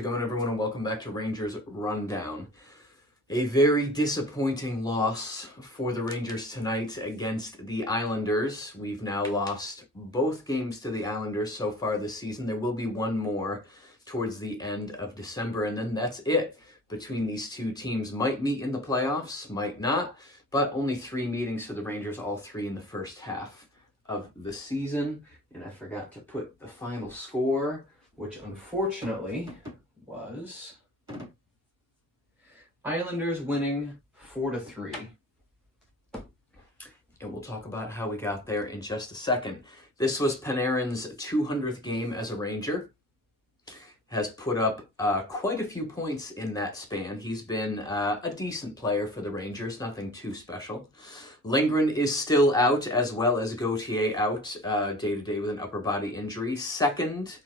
it going, everyone, and welcome back to Rangers Rundown. A very disappointing loss for the Rangers tonight against the Islanders. We've now lost both games to the Islanders so far this season. There will be one more towards the end of December, and then that's it between these two teams. Might meet in the playoffs, might not, but only 3 meetings for the Rangers, all 3 in the first half of the season. And I forgot to put the final score, which unfortunately was Islanders winning 4-3. And we'll talk about how we got there in just a second. This was Panarin's 200th game as a Ranger. Has put up quite a few points in that span. He's been a decent player for the Rangers, nothing too special. Lindgren is still out, as well as Gauthier out day-to-day with an upper body injury. Second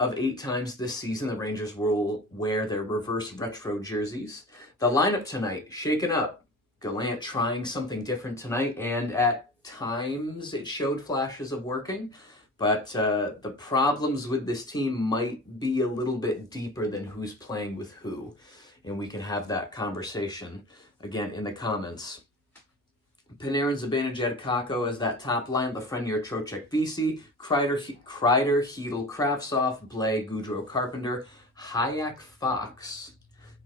of 8 times this season, the Rangers will wear their reverse retro jerseys. The lineup tonight, shaken up. Gallant trying something different tonight, and at times it showed flashes of working. But the problems with this team might be a little bit deeper than who's playing with who. And we can have that conversation again in the comments. Panarin, Zibanejad, Kakko as that top line. Lafreniere, Trocheck, Vesey, Kreider, Chytil, Kravtsov, Blais, Gaudreau, Carpenter, Hayek, Fox,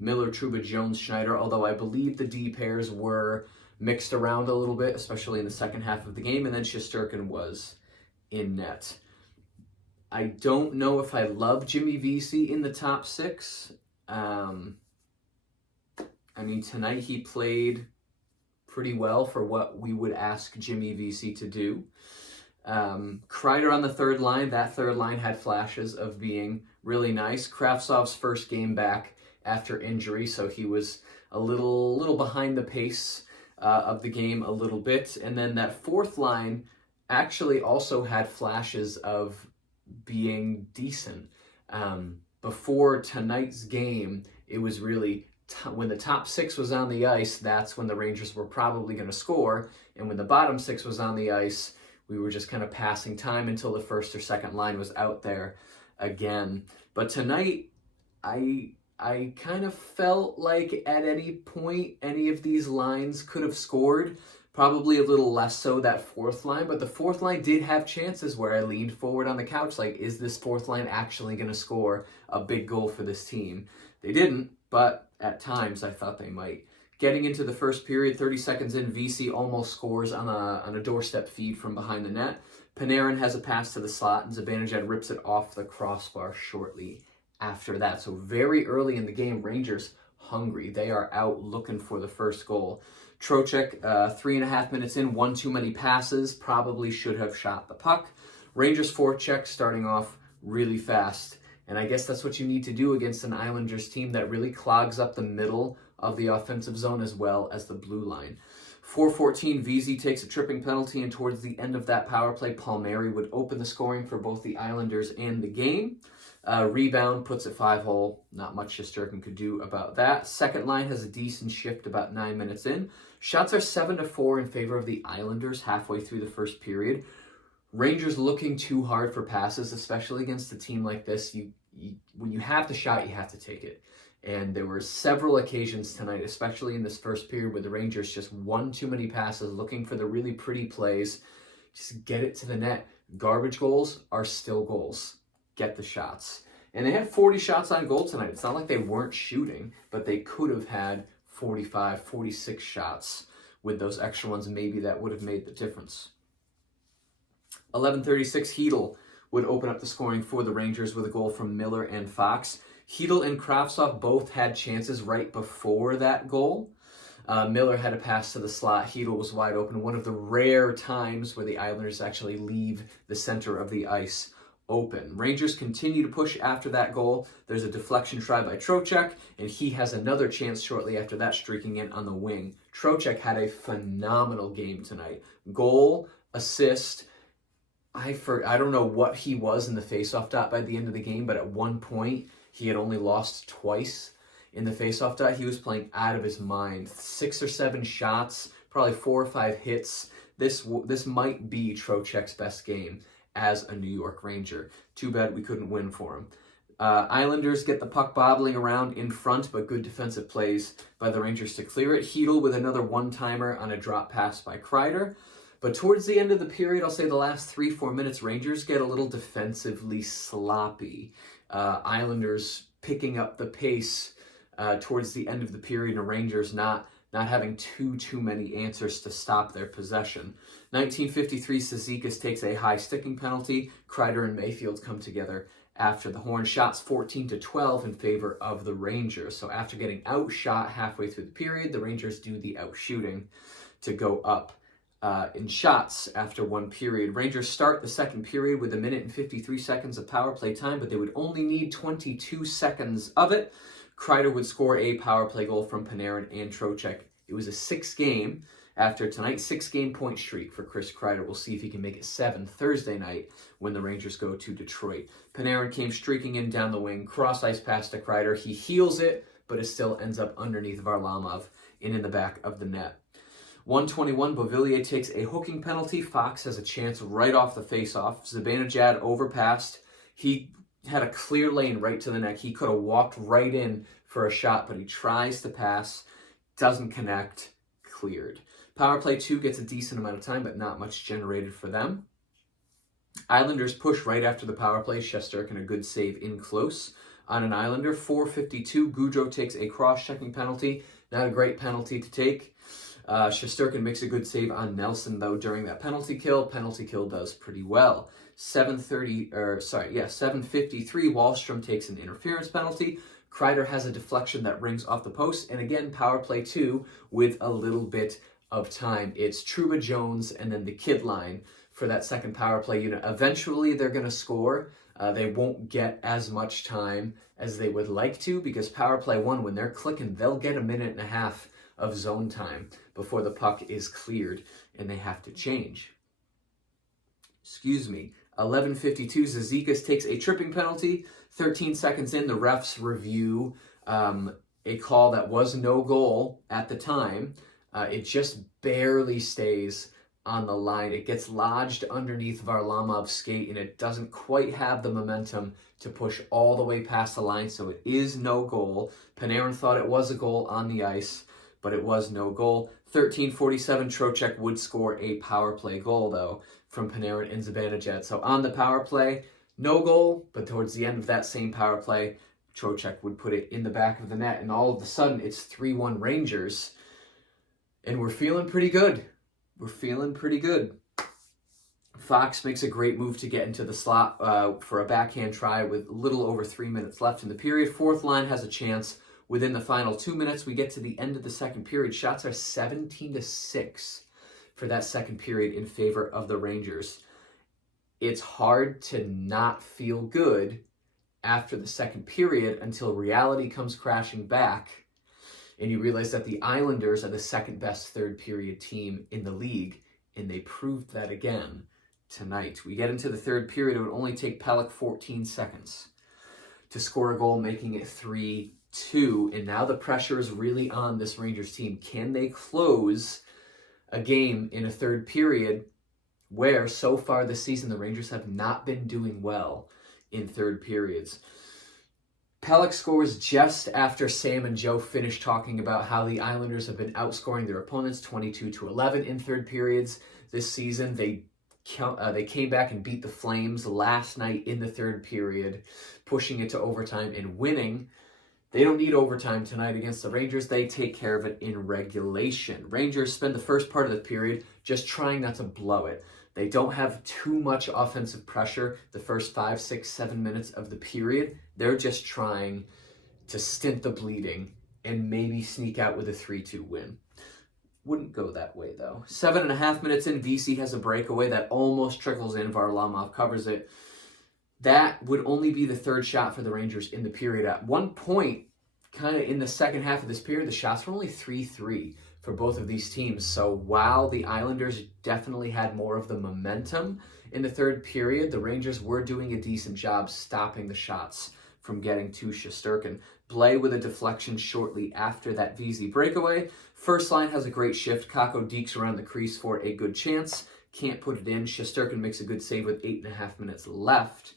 Miller, Trouba, Jones, Schneider. Although I believe the D pairs were mixed around a little bit, especially in the second half of the game. And then Shesterkin was in net. I don't know if I love Jimmy Vesey in the top 6. Tonight he played pretty well for what we would ask Jimmy Vesey to do. Kreider on the third line. That third line had flashes of being really nice. Kravtsov's first game back after injury, so he was a little behind the pace of the game a little bit. And then that fourth line actually also had flashes of being decent. Before tonight's game, it was really when the top 6 was on the ice, that's when the Rangers were probably going to score. And when the bottom 6 was on the ice, we were just kind of passing time until the first or second line was out there again. But tonight, I kind of felt like at any point, any of these lines could have scored. Probably a little less so that fourth line, but the fourth line did have chances where I leaned forward on the couch like, is this fourth line actually going to score a big goal for this team? They didn't, but at times I thought they might. Getting into the first period, 30 seconds in, Vesey almost scores on a doorstep feed from behind the net. Panarin has a pass to the slot, and Zibanejad rips it off the crossbar shortly after that. So very early in the game, Rangers hungry. They are out looking for the first goal. Trocheck, 3.5 minutes in, one too many passes, probably should have shot the puck. Rangers forecheck starting off really fast. And I guess that's what you need to do against an Islanders team that really clogs up the middle of the offensive zone as well as the blue line. 4:14, Vesey takes a tripping penalty, and towards the end of that power play, Palmieri would open the scoring for both the Islanders and the game. Rebound puts it 5-hole. Not much Shesterkin could do about that. Second line has a decent shift about 9 minutes in. Shots are 7-4 in favor of the Islanders halfway through the first period. Rangers looking too hard for passes, especially against a team like this. When you have the shot, you have to take it. And there were several occasions tonight, especially in this first period, where the Rangers just won too many passes, looking for the really pretty plays. Just get it to the net. Garbage goals are still goals. Get the shots. And they had 40 shots on goal tonight. It's not like they weren't shooting, but they could have had 45, 46 shots with those extra ones. Maybe that would have made the difference. 11:36, Chytil would open up the scoring for the Rangers with a goal from Miller and Fox. Chytil and Kravtsov both had chances right before that goal. Miller had a pass to the slot. Chytil was wide open. One of the rare times where the Islanders actually leave the center of the ice open. Rangers continue to push after that goal. There's a deflection try by Trocheck, and he has another chance shortly after that, streaking in on the wing. Trocheck had a phenomenal game tonight. Goal, assist. I don't know what he was in the faceoff dot by the end of the game, but at one point he had only lost twice in the faceoff dot. He was playing out of his mind. 6 or 7 shots, probably 4 or 5 hits. This might be Trocheck's best game as a New York Ranger. Too bad we couldn't win for him. Islanders get the puck bobbling around in front, but good defensive plays by the Rangers to clear it. Hedl with another one-timer on a drop pass by Kreider. But towards the end of the period, I'll say the last 3-4 minutes, Rangers get a little defensively sloppy. Islanders picking up the pace towards the end of the period, and Rangers not having too many answers to stop their possession. 1953, Cizikas takes a high sticking penalty. Kreider and Mayfield come together after the horn. Shots 14-12 in favor of the Rangers. So after getting outshot halfway through the period, the Rangers do the outshooting to go up in shots after one period. Rangers start the second period with 1 minute and 53 seconds of power play time, but they would only need 22 seconds of it. Kreider would score a power play goal from Panarin and Trocheck. It was a 6-game after tonight's 6-game point streak for Chris Kreider. We'll see if he can make it 7 Thursday night when the Rangers go to Detroit. Panarin came streaking in down the wing, cross-ice pass to Kreider. He heels it, but it still ends up underneath Varlamov and in the back of the net. 1:21, Beauvillier takes a hooking penalty. Fox has a chance right off the face-off. Zibanejad overpassed. He had a clear lane right to the net. He could have walked right in for a shot, but he tries to pass, doesn't connect, cleared. Power play 2 gets a decent amount of time, but not much generated for them. Islanders push right after the power play. Shesterkin a good save in close on an Islander. 4:52, Gaudreau takes a cross-checking penalty. Not a great penalty to take. Shesterkin makes a good save on Nelson, though, during that penalty kill. Penalty kill does pretty well. 7:53, Wahlstrom takes an interference penalty. Kreider has a deflection that rings off the post. And again, power play 2 with a little bit of time. It's Trouba, Jones, and then the kid line for that second power play unit. Eventually, they're going to score. They won't get as much time as they would like to, because power play 1, when they're clicking, they'll get 1.5 minutes of zone time before the puck is cleared and they have to change. 11:52, Cizikas takes a tripping penalty. 13 seconds in, the refs review a call that was no goal at the time. It just barely stays on the line. It gets lodged underneath Varlamov's skate, and it doesn't quite have the momentum to push all the way past the line, so it is no goal. Panarin thought it was a goal on the ice, but it was no goal. 13:47, Trocheck would score a power play goal, though, from Panarin and Zibanejad. So on the power play, no goal, but towards the end of that same power play, Trocheck would put it in the back of the net, and all of a sudden, it's 3-1 Rangers, and we're feeling pretty good. Fox makes a great move to get into the slot for a backhand try with a little over 3 minutes left in the period. Fourth line has a chance within the final 2 minutes. We get to the end of the second period. Shots are 17-6 for that second period in favor of the Rangers. It's hard to not feel good after the second period until reality comes crashing back and you realize that the Islanders are the second best third period team in the league, and they proved that again tonight. We get into the third period. It would only take Pelech 14 seconds to score a goal, making it 3-2. And now the pressure is really on this Rangers team. Can they close a game in a third period where so far this season the Rangers have not been doing well in third periods? Pelech scores just after Sam and Joe finish talking about how the Islanders have been outscoring their opponents 22-11 in third periods this season. They came back and beat the Flames last night in the third period, pushing it to overtime and winning. They don't need overtime tonight against the Rangers. They take care of it in regulation. Rangers spend the first part of the period just trying not to blow it. They don't have too much offensive pressure the first 5, 6, 7 minutes of the period. They're just trying to stint the bleeding and maybe sneak out with a 3-2 win. Wouldn't go that way, though. 7.5 minutes in, VC has a breakaway that almost trickles in. Varlamov covers it. That would only be the third shot for the Rangers in the period. At one point, kind of in the second half of this period, the shots were only 3-3 for both of these teams. So while the Islanders definitely had more of the momentum in the third period, the Rangers were doing a decent job stopping the shots from getting to Shesterkin. Blais with a deflection shortly after that VZ breakaway. First line has a great shift. Kakko dekes around the crease for a good chance. Can't put it in. Shesterkin makes a good save with 8.5 minutes left.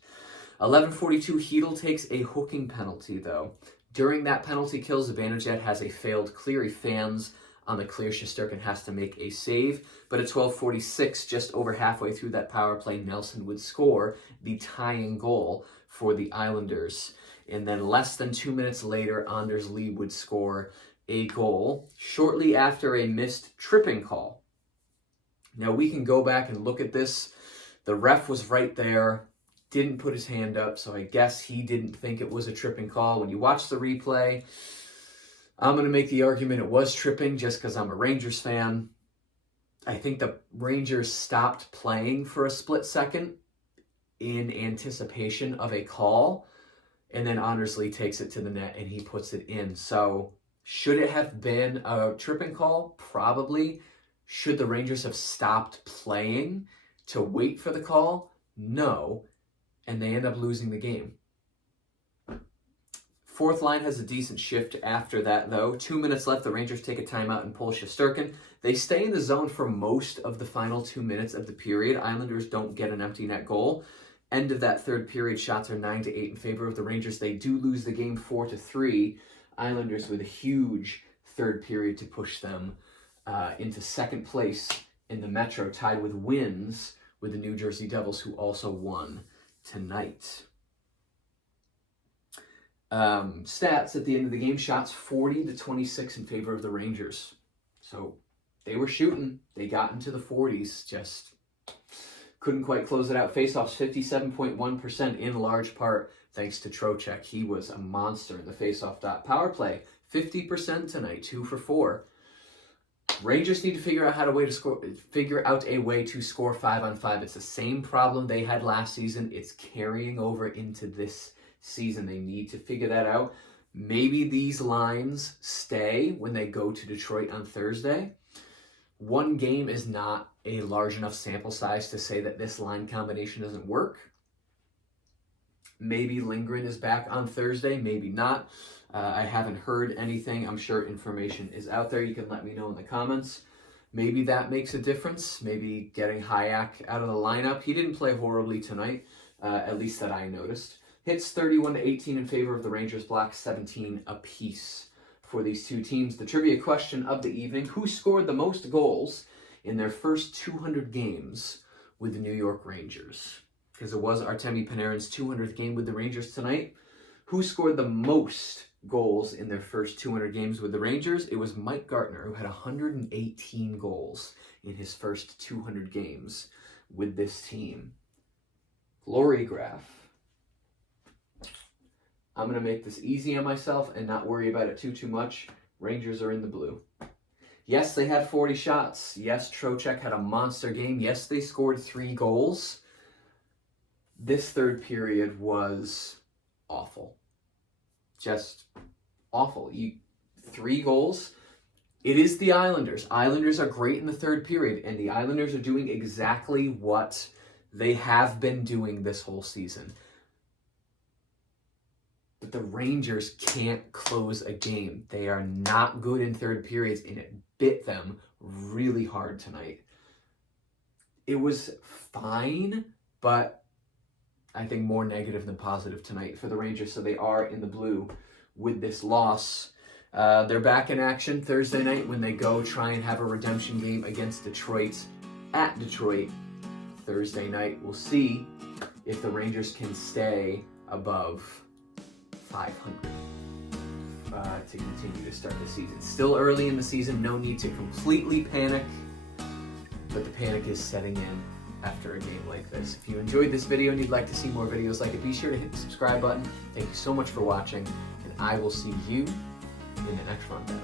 11:42, Heedle takes a hooking penalty, though. During that penalty kill, Zibanejad has a failed clear. He fans on the clear. Shesterkin has to make a save. But at 12:46, just over halfway through that power play, Nelson would score the tying goal for the Islanders. And then less than 2 minutes later, Anders Lee would score a goal shortly after a missed tripping call. Now, we can go back and look at this. The ref was right there, didn't put his hand up, so I guess he didn't think it was a tripping call. When you watch the replay, I'm going to make the argument it was tripping just because I'm a Rangers fan. I think the Rangers stopped playing for a split second in anticipation of a call, and then Anders Lee takes it to the net and he puts it in. So should it have been a tripping call? Probably. Should the Rangers have stopped playing to wait for the call? No. And they end up losing the game. Fourth line has a decent shift after that, though. 2 minutes left. The Rangers take a timeout and pull Shesterkin. They stay in the zone for most of the final 2 minutes of the period. Islanders don't get an empty net goal. End of that third period, shots are 9-8 in favor of the Rangers. They do lose the game 4-3. Islanders with a huge third period to push them into second place in the Metro, tied with wins with the New Jersey Devils, who also won tonight. Stats at the end of the game, shots 40-26 in favor of the Rangers. So they were shooting. They got into the 40s, just couldn't quite close it out. Faceoffs 57.1%, in large part thanks to Trocheck. He was a monster in the faceoff dot. Power play 50% tonight, 2 for 4. Rangers need to figure out a way to score 5-on-5. It's the same problem they had last season. It's carrying over into this season. They need to figure that out. Maybe these lines stay when they go to Detroit on Thursday. One game is not a large enough sample size to say that this line combination doesn't work. Maybe Lindgren is back on Thursday, maybe not. I haven't heard anything. I'm sure information is out there. You can let me know in the comments. Maybe that makes a difference. Maybe getting Hayek out of the lineup. He didn't play horribly tonight, at least that I noticed. Hits 31-18 in favor of the Rangers, blocks 17 apiece for these two teams. The trivia question of the evening: who scored the most goals in their first 200 games with the New York Rangers? Because it was Artemi Panarin's 200th game with the Rangers tonight. Who scored the most goals in their first 200 games with the Rangers? It was Mike Gartner, who had 118 goals in his first 200 games with this team. Glory graph. I'm going to make this easy on myself and not worry about it too much. Rangers are in the blue. Yes, they had 40 shots. Yes, Trocheck had a monster game. Yes, they scored 3 goals. This third period was awful. Just awful. 3 goals. It is the Islanders. Islanders are great in the third period, and the Islanders are doing exactly what they have been doing this whole season. But the Rangers can't close a game. They are not good in third periods, and it bit them really hard tonight. It was fine, but I think more negative than positive tonight for the Rangers, so they are in the blue with this loss. They're back in action Thursday night when they go try and have a redemption game against Detroit at Detroit Thursday night. We'll see if the Rangers can stay above 500 to continue to start the season. Still early in the season, no need to completely panic, but the panic is setting in after a game like this. If you enjoyed this video and you'd like to see more videos like it, be sure to hit the subscribe button. Thank you so much for watching, and I will see you in the next rundown.